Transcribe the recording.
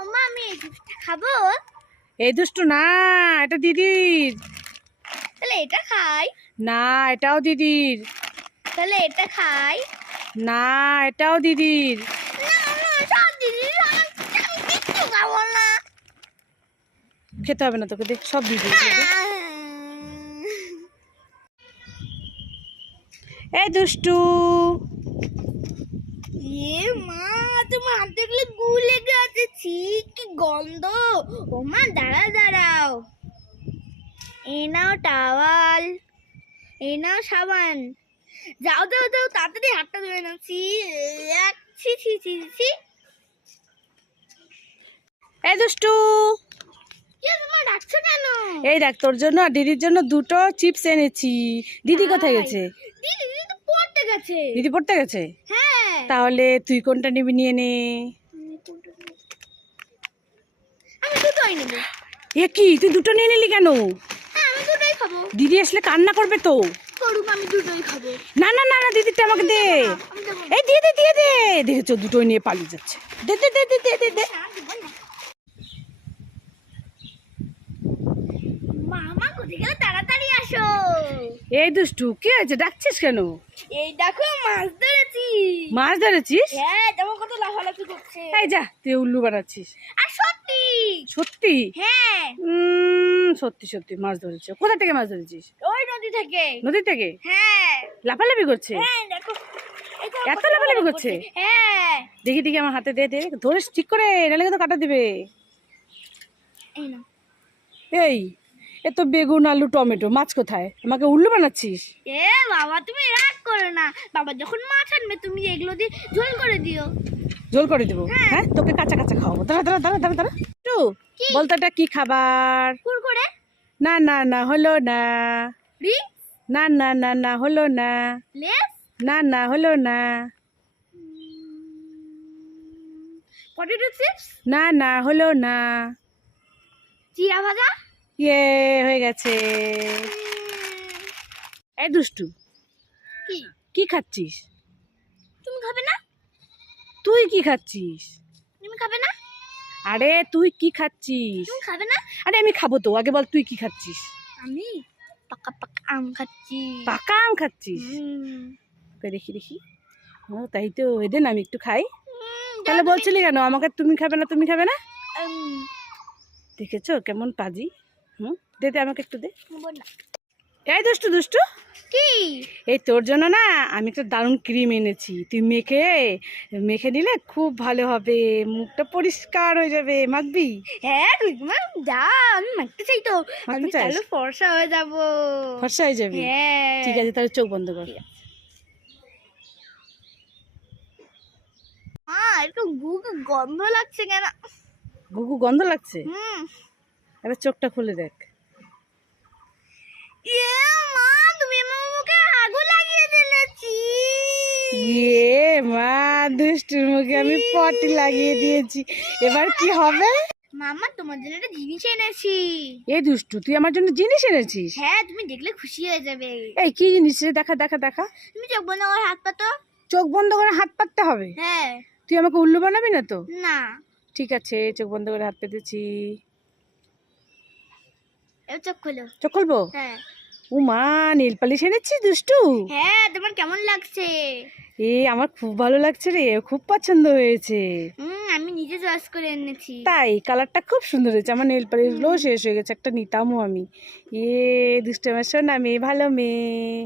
ওমা আমি এই দুধটা খাবো। এই দুষ্টু না, এটা দিদির। তাহলে এটা খাই। না, এটাও দিদির। তাহলে এটা খাই। না, এটাও দিদির। না না সব দিদির, আমি কিচ্ছু খাবো না। খেতে হবে না তোকে, দেখ সব দিদির। এই দুষ্টু, এ মা, তোমার হাত দেখলে গু লেগে আছে, ছি কি গন্ধ। ও মা দাঁড়াও দাঁড়াও, এ নাও টাওয়াল, এ নাও সাবান, যাও যাও যাও তাড়াতাড়ি হাতটা ধুয়ে নাও। ছি ছি ছি ছি ছি। এই দুষ্টু, কি তোমার ডাকছো কেন? এই দেখ তোর জন্য আর দিদির জন্য দুটো চিপস এনেছি। দিদি কোথায় গেছে? দিদি দিদি তো পড়তে গেছে। দিদি পড়তে গেছে? হ্যাঁ। তাহলে তুই কোনটা নিবি নিয়ে নে। আমি দুটোই নেব। এ কি, তুই দুটো নিয়ে নিলি কেন? হ্যাঁ আমি দুটোই খাবো। দিদি আসলে কান্না করবে তো। করুক, আমি দুটোই খাবো। না না না না, দিদিটা আমাকে দে। আমি দেবো না। এই দিয়ে দে দিয়ে দে। দেখেছো দুটোই নিয়ে পালিয়ে যাচ্ছে। দে দে দে দে দে দে দে। না, দেবো না। মামা কোথায় গেলে, তাড়াতাড়ি আসো। এই দুষ্টু, কি হয়েছে, ডাকছিস কেন? এই দেখো মাছ ধরেছি। মাছ ধরেছিস? হ্যাঁ দেখো কত লাফালাফি করছে। এই যা, তুই উল্লু বানাচ্ছিস। আর সত্যি। সত্যি? হ্যাঁ সত্যি সত্যি মাছ ধরেছে। কোথা থেকে মাছ ধরেছিস? ওই নদী থেকে। নদী থেকে? হ্যাঁ লাফালাফি করছে? হ্যাঁ দেখো, এই দেখো এত কত লাফালাফি করছে? হ্যাঁ দেখি দেখি, আমার হাতে দে দে, ধরিস ঠিক করে, নাহলে কিন্তু কাটা দিবে। এই না। এই, এ তো বেগুন আলু টমেটো, মাছ কোথায়? আমাকে উল্লু বানাচ্ছিস। এ বাবা তুমি রাগ করো না, বাবা যখন মাছ আনবে তুমি এগুলো দিয়ে ঝোল করে দিও। ঝোল করে দেবো? হ্যাঁ, তোকে কাঁচা কাঁচা খাওয়াবো। দাঁড়া দাঁড়া দাঁড়া দাঁড়া দাঁড়া একটু কি? বলতো, এটা কি খাবার? কুরকুরে। না না না, হলো না। রি না না না না, হলো না। লেস। না না, হলো না। Potato chips. না না, হলো না। জিরা ভাজা। ইয়ে, হয়ে গেছে। এই দুষ্টু, কি কি খাচ্ছিস? তুমি খাবে না? তুই কি খাচ্ছিস? তুমি খাবে না? আরে তুই কি খাচ্ছিস? তুমি খাবে না? আরে আমি খাবো তো, আগে বল তুই কি খাচ্ছিস? আমি পাকা পাকা আম খাচ্ছি। পাকা আম খাচ্ছিস? কই দেখি দেখি। ও তাই তো, এদের আমি একটু খাই। তাহলে বলছিলি কেন আমাকে তুমি খাবে না, তুমি খাবে না? দেখেছো কেমন পাজি। দে দে, আমাকে একটু দে। এই দুষ্টু দুষ্টু, কি? এই তোর জন্য না আমি একটা দারুণ ক্রিম এনেছি। তুই মেখে মেখে নিলে খুব ভালো হবে, মুখটা পরিষ্কার হয়ে যাবে। মাখবি? হ্যাঁ তুমি যা, আমি মাখতে চাই তো। মাখতে আমি চাস? তাহলে ফর্সা হয়ে যাব। ফর্সা হয়ে যাবি? হ্যাঁ ঠিক আছে, তাহলে চোখ বন্ধ কর। একটু গু গু গন্ধ লাগছে কেন? গুগু গন্ধ লাগছে? হুম। এবার চোখটা খুলে দেখ। ইয়ে মা, তুমি আমার মুখে আগুন লাগিয়ে দিলেছি। ইয়ে মা, দুষ্টুর মুখে আমি পটি লাগিয়ে দিয়েছি। এবার কি হবে? মামা তোমার জন্য একটা জিনিস এনেছি। এই দুষ্টু, তুই আমার জন্য জিনিস এনেছিস? হ্যাঁ তুমি দেখলে খুশি হয়ে যাবে। এই কি জিনিস রে? দেখা দেখা দেখা। তুমি চোখ বন্ধ করে হাত পাতো। চোখ বন্ধ করে হাত পাততে হবে? হ্যাঁ। তুই আমাকে উল্লু বানাবি না তো? না। ঠিক আছে, চোখ বন্ধ করে হাত পেতেছি। এবার চোখ খোলো। চোখ খুলবো? হ্যাঁ। ও মা, নীল পালিশ এনেছিস দুষ্টু? হ্যাঁ তোমার কেমন লাগছে? আমার খুব ভালো লাগছে রে, খুব পছন্দ হয়েছে। আমি নিজে চয়েস করে এনেছি। তাই? কালারটা খুব সুন্দর হয়েছে। আমার নেল পালিশ গুলো শেষ হয়ে গেছে, একটা নিতামও আমি। দুষ্টু আমার সোনা মেয়ে, ভালো মেয়ে।